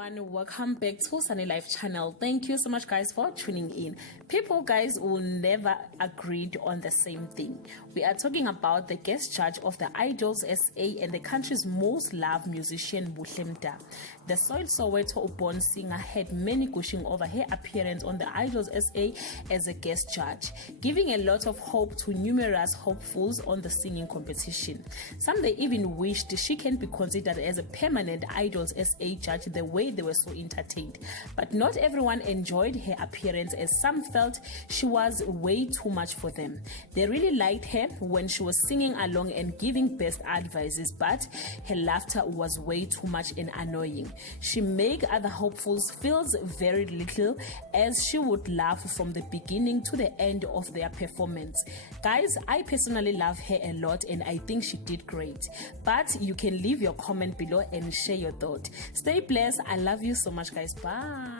everyone, welcome back to Sunny Life channel. Thank you so much guys for tuning in. People guys will never agreed on the same thing. We are talking about the guest judge of the Idols SA and the country's most loved musician Buhle Mda. The Soil Soweto born singer had many gushing over her appearance on the Idols SA as a guest judge, giving a lot of hope to numerous hopefuls on the singing competition. Some they even wished she can be considered as a permanent Idols SA judge the way they were so entertained. But not everyone enjoyed her appearance, as some felt she was way too much for them. They really liked her when she was singing along and giving best advices, but her laughter was way too much and annoying. She made other hopefuls feel very little, as she would laugh from the beginning to the end of their performance. Guys, I personally love her a lot and I think she did great. But you can leave your comment below and share your thought. Stay blessed. I love you so much guys. Bye.